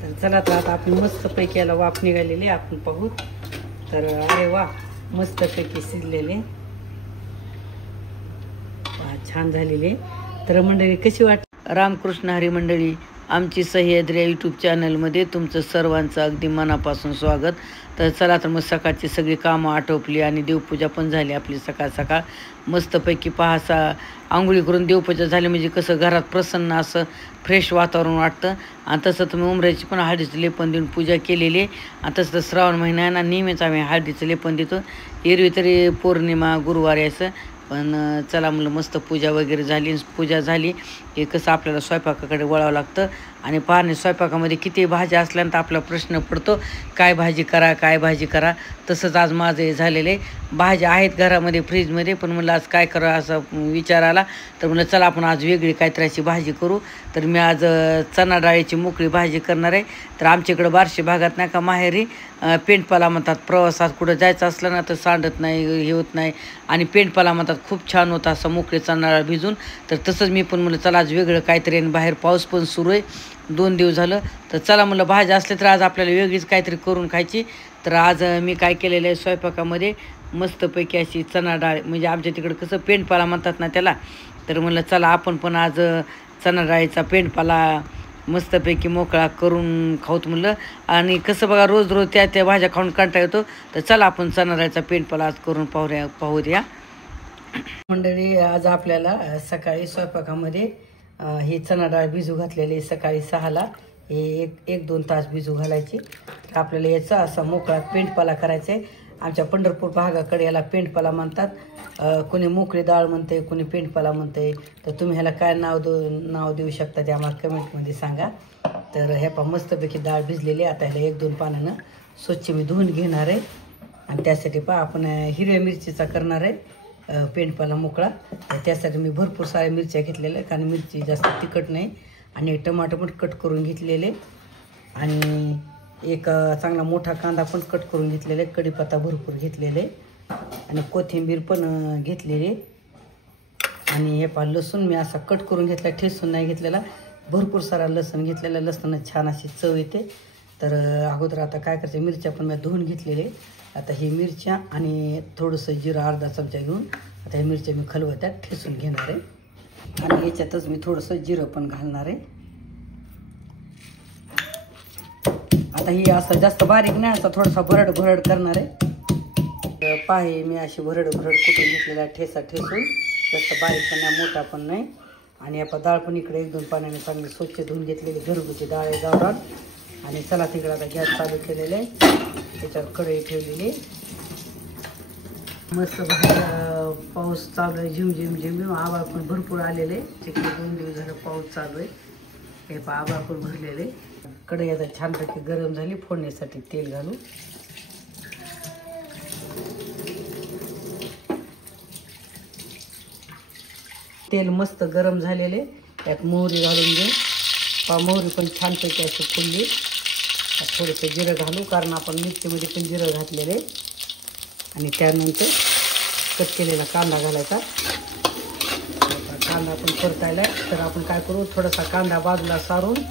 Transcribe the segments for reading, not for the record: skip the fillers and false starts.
तर चला तर आता आपण मस्तपैकी याला वाफ निघालेली आपण पाहू. तर अरे वा मस्तपैकी शिजलेले छान झालेले. तर मंडळी कशी वाट रामकृष्ण हरी मंडळी, आमची सह्याद्री यूट्यूब चॅनलमध्ये तुमचं सर्वांचं अगदी मनापासून स्वागत. तर चला तर मग सकाळची सगळी कामं आटोपली आणि देवपूजा पण झाली आपली सकाळ सकाळ मस्तपैकी. पहासा आंघोळी करून देवपूजा झाली म्हणजे कसं घरात प्रसन्न असं फ्रेश वातावरण वाटतं. आणि तसं तुम्ही उमऱ्याची पण हळदीचं लेपन देऊन पूजा केलेली आहे. आणि तसं तर श्रावण महिना आहे ना, नेहमीच आम्ही हळदीचं लेपन देतो. एरवी तरी पौर्णिमा गुरुवारी असं, पण चला म्हणलं मस्त पूजा वगैरे झाली. पूजा झाली की कसं आपल्याला स्वयंपाकाकडे वळावं लागतं. आणि पाहणे स्वयंपाकामध्ये किती भाज्या असल्यानंतर आपला प्रश्न पडतो काय भाजी करा काय भाजी करा. तसंच आज माझं हे झालेलं आहे. भाज्या आहेत घरामध्ये फ्रीजमध्ये, पण म्हणलं आज काय करा असा विचार आला. तर म्हणलं चला आपण आज वेगळी काहीतरी अशी भाजी करू. तर मी आज चणा डाळीची मोकळी भाजी करणार आहे. तर आमच्याकडं बार्शी भागात नाही का माहेरी पेंडपाला म्हणतात. प्रवासात कुठं जायचं असलं ना तर सांडत नाही, हे होत नाही. आणि पेंडपाला म्हणतात खूप छान होता असं मोकळे चणा डाळ भिजून. तर तसंच मी पण म्हणलं चला आज वेगळं काहीतरी. आणि बाहेर पाऊस पण सुरू आहे 2 दिवस झालं. तर चला म्हणलं भाज्या असले तर आज आपल्याला वेगळीच काहीतरी करून खायची. तर आज मी काय केलेलं आहे स्वयंपाकामध्ये मस्तपैकी अशी चणा डाळ, म्हणजे आमच्या तिकडं कसं पेंडपाला म्हणतात ना त्याला. तर म्हणलं चला आपण पण आज चणा डाळीचा पेंडपाला मस्तपैकी मोकळा करून खाऊत म्हणलं. आणि कसं बघा रोज रोज त्या भाज्या खाऊन कंटाळा येतो. तर चला आपण चणा डाळीचा पेंडपाला आज करून पाहू द्या मंडळी. आज आपल्याला सकाळी स्वयंपाकामध्ये ही चणा डाळ भिजू घातलेली सकाळी 6ला. हे 1-2 तास भिजू घालायची. तर आपल्याला याचा असा मोकळा पेंडपाला करायचा आहे. आमच्या पंढरपूर भागाकडे याला पेंडपाला म्हणतात. कोणी मोकळी डाळ म्हणते, कोणी पेंडपाला म्हणते. तर तुम्ही ह्याला काय नाव देऊ शकता ते आम्हाला कमेंटमध्ये सांगा. तर ह्या पा मस्तपैकी डाळ भिजलेली. आता ह्याला 1-2 पाण्यानं स्वच्छ मी धुवून घेणार आहे. आणि त्यासाठी आपण हिरव्या मिरचीचा करणार आहे पेंडपाला मोकळा. त्यासाठी मी भरपूर साऱ्या मिरच्या घेतलेल्या, कारण मिरची जास्त तिखट नाही. आणि टमाटर पण कट करून घेतलेले. आणि एक चांगला मोठा कांदा पण कट करून घेतलेले. कढीपत्ता भरपूर घेतलेले. आणि कोथिंबीर पण घेतलेली. आणि हे पहा लसूण मी असा कट करून घेतला, ठेसून नाही घेतलेला. भरपूर सारा लसूण घेतलेला. लसणात छान अशी चव येते. तर अगोदर आता काय करायचं, मिरच्या पण मी धुवून घेतलेले. आता ही मिरच्या आणि थोडंसं जिरं अर्धा चमचा घेऊन आता ही मिरच्या मी खलबत्त्यात ठेसून घेणार आहे. आणि याच्यातच मी थोडंसं जिरं पण घालणार आहे. आता ही असं जास्त बारीक नाही, असा थोडासा भरड करणार आहे. पाहे मी अशी भरड कुटून घेतलेला ठेसा ठेसून. जास्त बारीक पण नाही, मोठा पण नाही. आणि आपण डाळ पण इकडे 1-2 पाण्याने चांगली स्वच्छ धुवून घेतलेली घरगुती डाळ आहे गावरान. आणि चला तिकडे आता गॅस चालू केलेला आहे. त्याच्यावर कढई ठेवलेली. मस्त बाहेर पाऊस चालू आहे. झिम आभाळ पण भरपूर आलेले. तिकडे 2 दिवस झालं पाऊस चालू आहे. हे पहा आभाळ पण भरलेले. कढई आता छानपैकी गरम झाली. फोडण्यासाठी तेल घालू. तेल मस्त गरम झालेले. त्यात मोहरी घालून घेऊ. मोहरी पण छानपैकी अशी फुलली. थोडंसं जिरं घालू, कारण आपण मिरचीमध्ये पण जिरं घातलेले. आणि त्यानंतर कट केलेला कांदा घालायचा. कांदा पण परतायला. तर आपण काय करू, थोडासा कांदा बाजूला सारून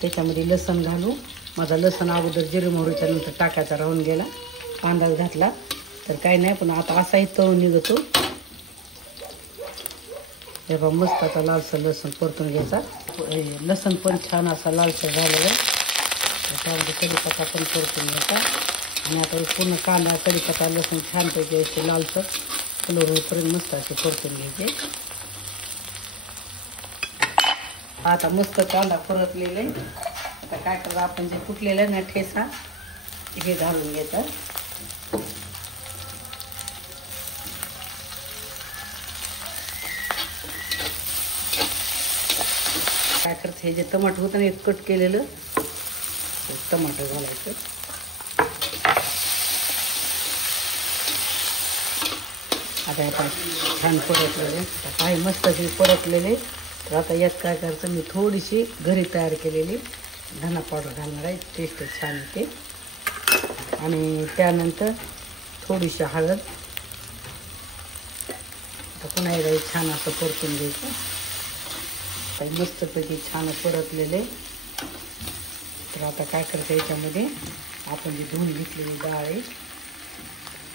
त्याच्यामध्ये लसण घालू. माझा लसण अगोदर जिरे मोहरीच्या नंतर टाकायचा राहून गेला. कांदा घातला तर काही नाही, पण आता असाही तळून निघतो. हे बघा मस्त आता लालसर लसण परतून घ्यायचा. लसण पण छान असा लालसर झालेला. त्यामध्ये कढीपत्ता पण परतून घ्यायचा. आणि आता पूर्ण कांदा कढीपत्ता लसूण छानपैकी असे लालसर कलर होईपर्यंत मस्त असे परतून घ्यायचे. आता मस्त कांदा परतलेले. आता काय करायचं, आपण जे कुटलेलं ना ठेसा हे घालून घेतात. काय करायचं, हे जे टमाटर होतं ना एक कट केलेलं टमाटर घालायचं. आता आता छान परतलेले. काही मस्त असे परतलेले. तर आता यात काय करायचं, मी थोडीशी घरी तयार केलेली धना पावडर घालणार आहे. टेस्ट छान येते. आणि त्यानंतर थोडीशी हळद. आता पुन्हा एकदा छान असं परतून घ्यायचं. मस्तपैकी छान परतलेले. तर तर आता काय करते, याच्यामध्ये आपण जी धुवून घेतलेली डाळ आहे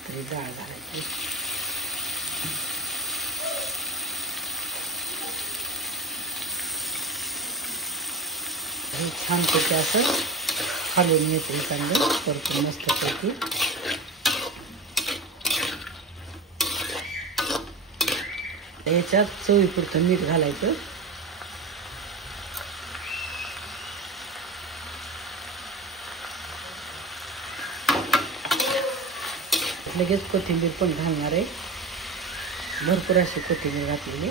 तरी डाळ घालायची. हे छानपैकी असं खालून येते कांदे परतून मस्तपैकी. याच्यात चवीपुरतं मीठ घालायचं. लगेच कोथिंबीर पण घालणार आहे, भरपूर अशी कोथिंबीर घातलेली.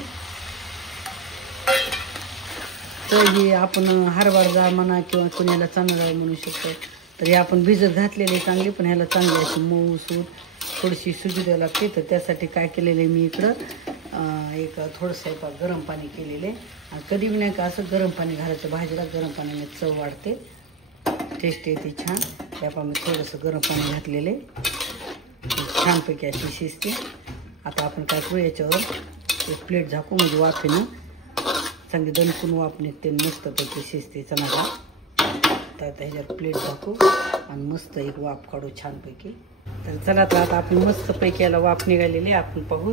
तर हे आपण हरभरा डाळ म्हणा किंवा कुणाला चणा डाळ म्हणू शकतो. तर हे आपण भिजत घातलेले चांगली, पण ह्याला चांगली अशी मऊ सूट थोडीशी सुजी द्यावी लागते. तर त्यासाठी काय केलेलं मी इकडं एक थोडंसं गरम पाणी केलेले. आणि कधी बी नाही का असं गरम पाणी घालायचं भाजीला, गरम पाण्याने चव वाढते, टेस्ट येते छान. त्याप्रमाणे थोडंसं गरम पाणी घातलेले, छानपैकी अशी शिजते. आता आपण काय करू, याच्यावर एक प्लेट झाकू, म्हणजे वाफेनं चांगली दणकून वाफ निघते, मस्तपैकी शिजते चणा डाळ. तर आता ह्याच्यावर प्लेट झाकू आणि मस्त एक वाफ काढू छानपैकी. तर चला, तर आता आपण मस्तपैकी याला वाफ निघालेली आपण पाहू.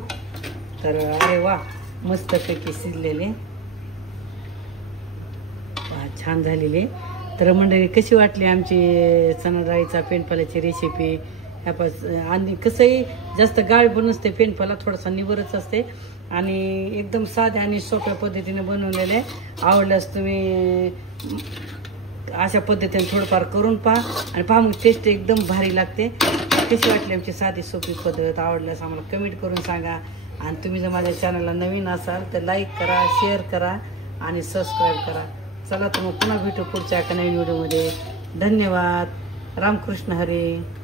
तर अरे वा, मस्तपैकी शिजलेले, छान झालेले. तर मंडळी, कशी वाटली आमची चणा डाळीचा पेंडपाल्याची रेसिपी. आणि कसंही जास्त गाळ पण नसते, पेंडपाला थोडासा निवरच असते आणि एकदम साध्या आणि सोप्या पद्धतीने बनवलेले. आवडल्यास तुम्ही अशा पद्धतीने थोडंफार करून पहा आणि पहा, मग टेस्ट एकदम भारी लागते. कशी वाटली आमची साधी सोपी पद्धत, आवडल्यास आम्हाला कमेंट करून सांगा. आणि तुम्ही जर माझ्या चॅनलला नवीन असाल तर लाईक करा, शेअर करा आणि सबस्क्राईब करा. चला, तर मग पुन्हा भेटू पुढच्या एका नवीन व्हिडिओमध्ये. धन्यवाद. रामकृष्ण हरी.